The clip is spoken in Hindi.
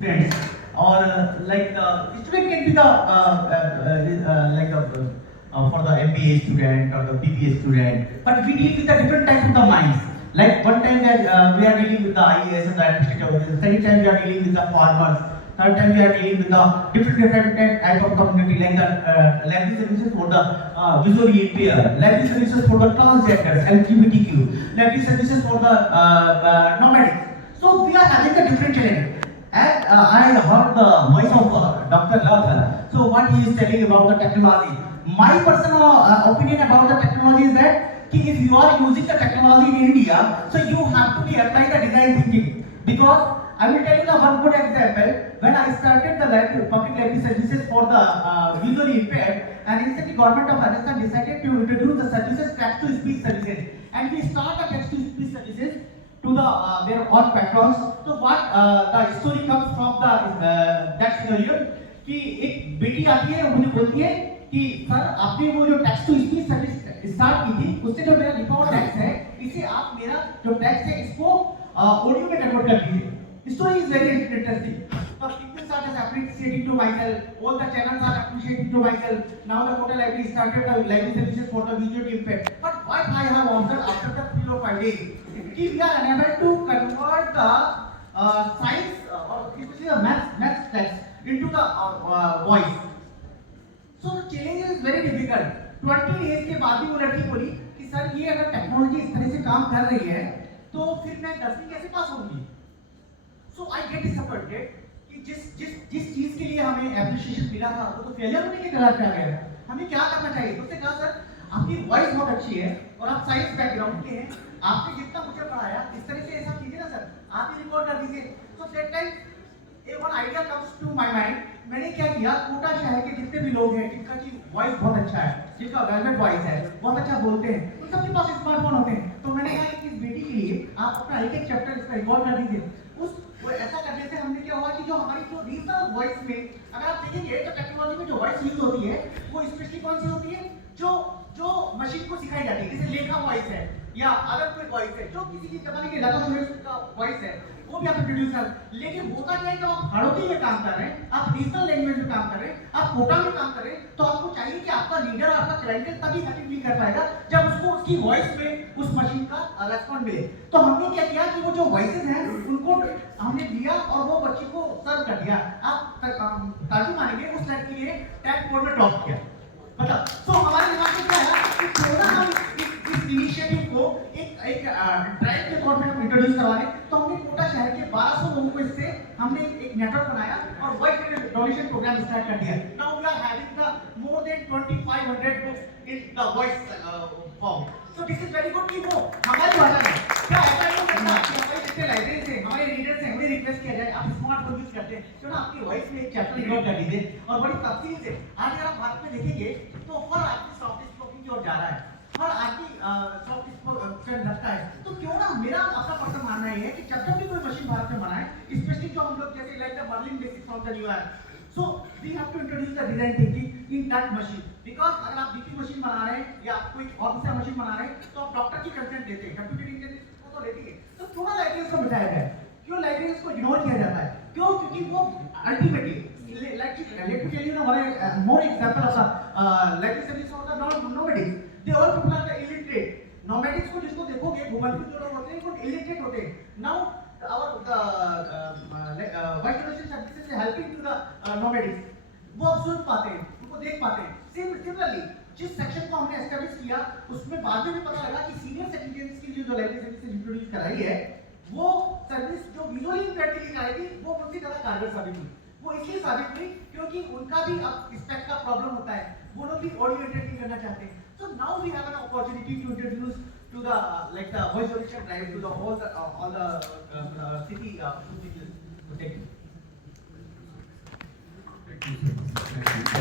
students or student can be the for the MBA student or the BBA student, but we deal with the different types of the minds. Like one time that we are dealing with the IAS and the administrative officers, second time we are dealing with the farmers, third time we are dealing with the different type of community like the library services for the visually impaired, library services for the transgenders, LGBTQ, library services for the nomadics. So we are having a different challenge. And I heard the voice of Dr. Love. So what he is telling about the technology. My personal opinion about the technology is that if you are using the technology in India, so you have to be apply the design thinking. Because I will tell you the one good example. When I started the public library services for the visually impaired, and recently government of Rajasthan decided to introduce the services text to speech services, and we start the text to speech services to the their own backgrounds. So what the story comes from the that scenario कि एक बेटी आती है, मुझे बोलती है कि सर आपने वो जो text to speech service start की थी, उससे जो मेरा लिखा हुआ टेक्स्ट है, इसे आप मेरा जो टेक्स्ट है इसको ऑडियो में कन्वर्ट कर दीजिए. Story is very interesting. The people are just appreciating to myself. All the channels are appreciating to myself. Now the Kota Library started the library services for the visually impaired. But what I have observed after the 3 or 5 days, if we are unable to convert the science or especially the maths text into the voice, so the challenge is very difficult. 20 days के बाद भी वो लड़की बोली कि सर ये अगर टेक्नोलॉजी इस तरह से काम कर रही है, तो फिर मैं 10वीं कैसे पास होंगी? So I get disappointed कि जिस चीज के लिए हमें एप्रिशिएशन मिला था वो तो फेलियर होने के कगार पे आ गया. हमें क्या करना चाहिए? उसने कहा सर आपकी वॉइस बहुत अच्छी है और आप साइंस बैकग्राउंड के हैं, आपने जितना मुझे पढ़ाया इस तरह से ऐसा कीजिए ना सर, आप ही रिकॉर्ड कर दीजिए. So that time one idea comes to my mind. मैंने क्या किया, कोटा शहर के जितने भी लोग हैं जिनका की वॉइस बहुत अच्छा है, जिनका वेलवेट वॉइस है, बहुत अच्छा बोलते हैं, उन सबके पास स्मार्टफोन होते हैं. तो मैंने कहा कि इस बेटी के लिए आप अपना एक चैप्टर इसका रिकॉर्ड कर दीजिए. वो ऐसा करने से हमने क्या हुआ कि जो हमारी जो रीजनल वॉइस में अगर आप देखेंगे तो टेक्नोलॉजी में जो वॉइस यूज होती है वो स्पेशली कौन सी होती है, जो मशीन को सिखाई जाती है, जैसे लेखा वॉइस है या अलग कोई वॉइस है, जो किसी की जमाने की लता मंगेशकर का वॉइस है वो भी आप इंट्रोड्यूस कर. लेकिन होता क्या है कि आप हाड़ोती में काम कर रहे हैं, आप रीजनल लैंग्वेज में काम कर रहे हैं, आप कोटा में काम कर रहे हैं, तो आपको चाहिए कि आपका रीडर आपका क्लाइंट तभी सेटिस्फाई कर पाएगा जब उसको उसकी वॉइस में उस मशीन का रेस्पॉन्ड मिले. तो हमने क्या किया कि वो जो वॉइसेस हैं उनको हमने लिया और वो बच्ची को सर्व कर दिया. आप ताजु मानेंगे उस लड़की ने टैग बोर्ड में टॉप किया. मतलब तो हमारे दिमाग में क्या है कि थोड़ा हम इस इनिशिएटिव को एक ड्राइव के तौर पे हम इंट्रोड्यूस करवा रहे. तो हमने कोटा शहर के 1200 लोगों को इससे हमने एक नेटवर्क बनाया और वॉइस डोनेशन प्रोग्राम स्टार्ट कर दिया. Now we are having the more than 2500 books in the voice form. So this is very good कि वो हमारी भाषा में क्या ऐसा नहीं करना कि हमारे जितने लाइब्रेरी से हमारे रीडर्स हैं उन्हें रिक्वेस्ट किया जाए आप स्मार्टफोन यूज करते हैं क्यों ना आपकी वॉइस में एक चैप्टर रिकॉर्ड कर दीजिए. और बड़ी तफसील से आज अगर आप भारत में देखेंगे तो हर आदमी सॉफ्ट स्पोकिंग की ओर जा रहा है, हर आदमी सॉफ्ट स्पोकन रखता है. तो क्यों ना मेरा अपना पर्सनल मानना ये है कि जब भी कोई मशीन भारत में बनाए, स्पेशली जो हम लोग जैसे like the Berlin basics of the New York, so we have to introduce the design thinking in that machine. Because अगर आप बीपी मशीन बना रहे हैं या आप कोई और दूसरा मशीन बना रहे हैं तो आप डॉक्टर की कंसेंट देते हैं, कंप्यूटर इंजीनियर को तो लेती है. तो क्यों ना लाइब्रेरीज को बिठाया जाए, क्यों लाइब्रेरीज को इग्नोर किया जाता है? क्यों? क्योंकि वो ultimately like let me tell you one more example of library service of the nomadics. They all people are the illiterate. Nomadics को जिसको देखोगे भूमध्य जो लोग होते हैं वो illiterate होते हैं. Now our white donation services is helping to the nomadics. वो अब सुन पाते हैं, उनको देख पाते हैं. Similarly जिस सेक्शन को हमने एस्टैब्लिश किया उसमें बाद में भी पता लगा कि सीनियर सिटीजन्स के लिए जो लाइब्रेरी सर्विसेज इंट्रोड्यूस कराई है वो सर्विस जो विजुअली इम्पेयर्ड के लिए कराई थी वो उनसे ज़्यादा कारगर साबित हुई. वो इसलिए साबित हुई क्योंकि उनका भी अब स्पेक का प्रॉब्लम होता है, वो लोग भी ऑडियो एडिटिंग करना चाहते हैं. So now we have an opportunity to introduce to the like the voice donation drive to the all the city to take.